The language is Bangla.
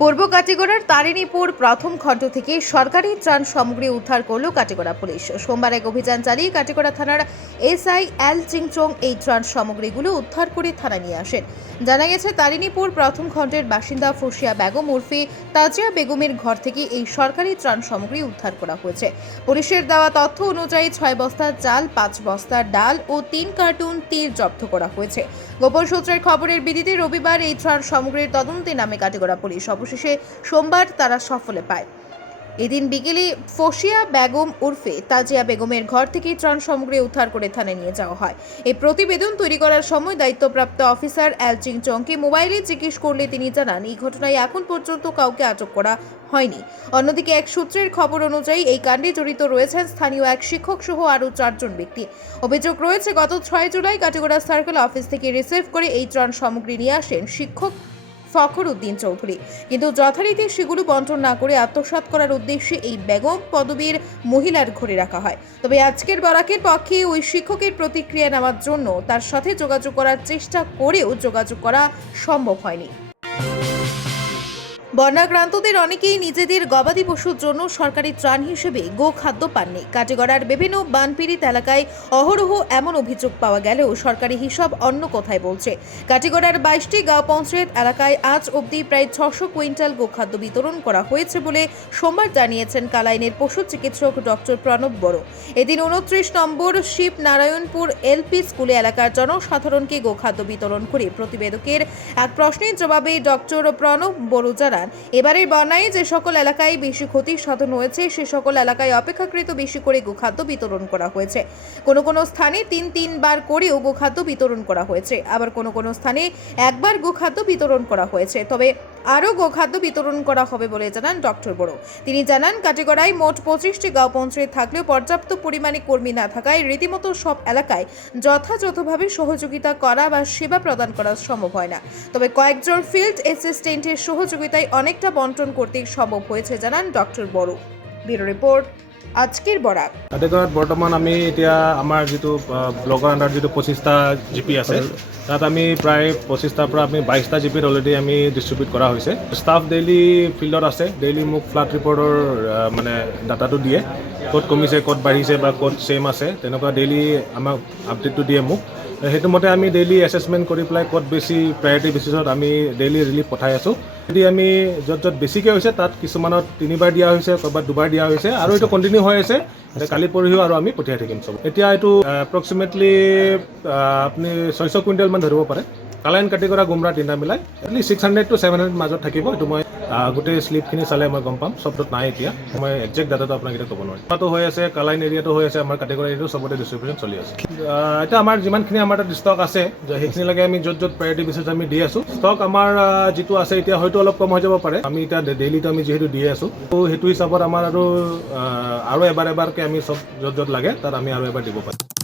পূর্ব কাটিগড়ার তারিণীপুর প্রথম খণ্ড থেকে সরকারি ত্রাণ সামগ্রী উদ্ধার করল কাটিগড়া পুলিশ। সোমবার এক অভিযান চালিয়ে কাটিগড়া থানার এসআই এল চিংচং এই ত্রাণ সামগ্রীগুলো উদ্ধার করে থানায় নিয়ে আসেন। জানা গেছে, তারিণীপুর প্রথম খণ্ডের বাসিন্দা ফসিয়া বেগম উর্ফে তাজিয়া বেগমের ঘর থেকে এই সরকারি ত্রাণ সামগ্রী উদ্ধার করা হয়েছে। পুলিশের দেওয়া তথ্য অনুযায়ী 6 বস্তা চাল, 5 বস্তা ডাল ও 3 কার্টুন তেল জব্দ করা হয়েছে। গোপন সূত্রের খবরের ভিত্তিতে রবিবার এই ত্রাণ সামগ্রীর তদন্তে নামে কাটিগড়া পুলিশ। অবশেষে সোমবার তারা সাফল্য পায়। এদিন বিকেলে ফসিয়া বেগম উর্ফে তাজিয়া বেগমের ঘর থেকে ত্রাণ সামগ্রী উদ্ধার করে থানায় নিয়ে যাওয়া হয়। এই প্রতিবেদন তৈরি করার সময় দায়িত্বপ্রাপ্ত অফিসার এল চিংচংকে মোবাইলে জিজ্ঞেস করলে তিনি জানান, এই ঘটনায় এখন পর্যন্ত কাউকে আটক করা হয়নি। অন্যদিকে এক সূত্রের খবর অনুযায়ী এই কাণ্ডে জড়িত রয়েছেন স্থানীয় এক শিক্ষক সহ আরও 4 জন ব্যক্তি। অভিযোগ রয়েছে, গত 6 জুলাই কাটিগড়া সার্কেল অফিস থেকে রিসিভ করে এই ত্রাণ সামগ্রী নিয়ে আসেন শিক্ষক ফখর উদ্দিন চৌধুরী, কিন্তু যথারীতি সেগুলো বন্টন না করে আত্মসাৎ করার উদ্দেশ্যে এই বেগম পদবীর মহিলার ঘরে রাখা হয়। তবে আজকের বরাকের পক্ষে ওই শিক্ষকের প্রতিক্রিয়া নেওয়ার জন্য তার সাথে যোগাযোগ করার চেষ্টা করেও যোগাযোগ করা সম্ভব হয়নি। বন্যাক্রান্তদের অনেকেই নিজেদের গবাদি পশুর জন্য সরকারি ত্রাণ হিসেবে গোখাদ্য পাননি। কাটিগড়ার বিভিন্ন বানপীড়িত এলাকায় অহরহ এমন অভিযোগ পাওয়া গেলেও সরকারি হিসাব অন্য কথায় বলছে। কাটিগড়ার 22টি গাঁও পঞ্চায়েত এলাকায় আজ অবধি প্রায় 600 কুইন্টাল গোখাদ্য বিতরণ করা হয়েছে বলে সোমবার জানিয়েছেন কালাইনের পশু চিকিৎসক ডক্টর প্রণব বড়ো। এদিন 29 নম্বর শিবনারায়ণপুর এলপি স্কুলে এলাকার জনসাধারণকে গোখাদ্য বিতরণ করে প্রতিবেদকের এক প্রশ্নের জবাবে ডক্টর প্রণব বড়ো জানান, এবারের বন্যায় যে সকল এলাকায় বেশি ক্ষতি সাধন হয়েছে সে সকল এলাকায় অপেক্ষাকৃত বেশি করে গোখাদ্য বিতরণ করা হয়েছে। কোনো কোনো স্থানে 3 বার করেও গোখাদ্য বিতরণ করা হয়েছে, আবার কোনো কোনো স্থানে একবার গোখাদ্য বিতরণ করা হয়েছে। তবে আরও গোখাদ্য বিতরণ করা হবে বলে জানান ডক্টর বড়ো। তিনি জানান, কাটিগড়ায় মোট 25টি গাঁও পঞ্চায়েত থাকলেও পর্যাপ্ত পরিমাণে কর্মী না থাকায় রীতিমতো সব এলাকায় যথাযথভাবে সহযোগিতা করা বা সেবা প্রদান করা সম্ভব হয় না। তবে কয়েকজন ফিল্ড অ্যাসিস্ট্যান্টের সহযোগিতায় অনেকটা বন্টন করতে সম্ভব হয়েছে জানান ডক্টর বড়ো। ব্যুরো রিপোর্ট, আজকের বরাক। কাটিগড়াত বৰ্তমান আমি এতিয়া আমাৰ যিটো ব্লকৰ আণ্ডাৰত যিটো 25টা জিপি আছে, তাত আমি প্ৰায় 25টাৰ পৰা আমি 22টা জিপিত অলৰেডি আমি ডিষ্ট্ৰিবিউট কৰা হৈছে। ষ্টাফ ডেইলি ফিল্ডত আছে, ডেইলি মোক ফ্লাড ৰিপৰ্টৰ মানে ডাটাটো দিয়ে, ক'ত কমিছে, ক'ত বাঢ়িছে বা ক'ত ছেম আছে, তেনেকুৱা ডেইলি আমাক আপডেটটো দিয়ে মোক। সেইটো মতে আমি ডেইলি এছেছমেণ্ট কৰি পেলাই ক'ত বেছি প্ৰায়ৰিটি বেচিছত আমি ডেইলি ৰিলিফ পঠাই আছোঁ। যদি আমি য'ত য'ত বেছিকৈ হৈছে তাত কিছুমানত 3 বাৰ দিয়া হৈছে, ক'ৰবাত 2 বাৰ দিয়া হৈছে, আৰু এইটো কণ্টিনিউ হৈ আছে। কালি পৰহিও আৰু আমি পঠিয়াই থাকিম চব। এতিয়া এইটো এপ্ৰক্সিমেটলি আপুনি 600 কুইণ্টেলমান ধৰিব পাৰে। কালাইন কাটিগড়া গুমৰা 3টা মিলাই এটলিষ্ট 600 to 700 মাজত থাকিব। এইটো মই গোটেই শ্লিপখিনি চালে মই গম পাম, চবটোত নাই এতিয়া। মই একজেক্ট ডাটাটো আপোনাক এতিয়া ক'ব নোৱাৰিম। তাতো হৈ আছে, কালাইন এৰিয়াটো হৈ আছে, আমাৰ কাটিগড়া এৰিয়াটো চবতে ডিষ্ট্ৰিবিউশ্যন চলি আছে। এতিয়া আমাৰ যিমানখিনি আমাৰ তাত ষ্টক আছে, সেইখিনিলৈকে আমি য'ত য'ত প্ৰায়ৰিটি বেচিছ আমি দি আছোঁ। ষ্টক আমাৰ যিটো আছে এতিয়া হয়তো অলপ কম হৈ যাব পাৰে। আমি এতিয়া ডেইলিটো আমি যিহেতু দিয়ে আছোঁ, ত' সেইটো হিচাপত আমাৰ আৰু এবাৰকৈ আমি চব য'ত য'ত লাগে তাত আমি আৰু এবাৰ দিব পাৰিম।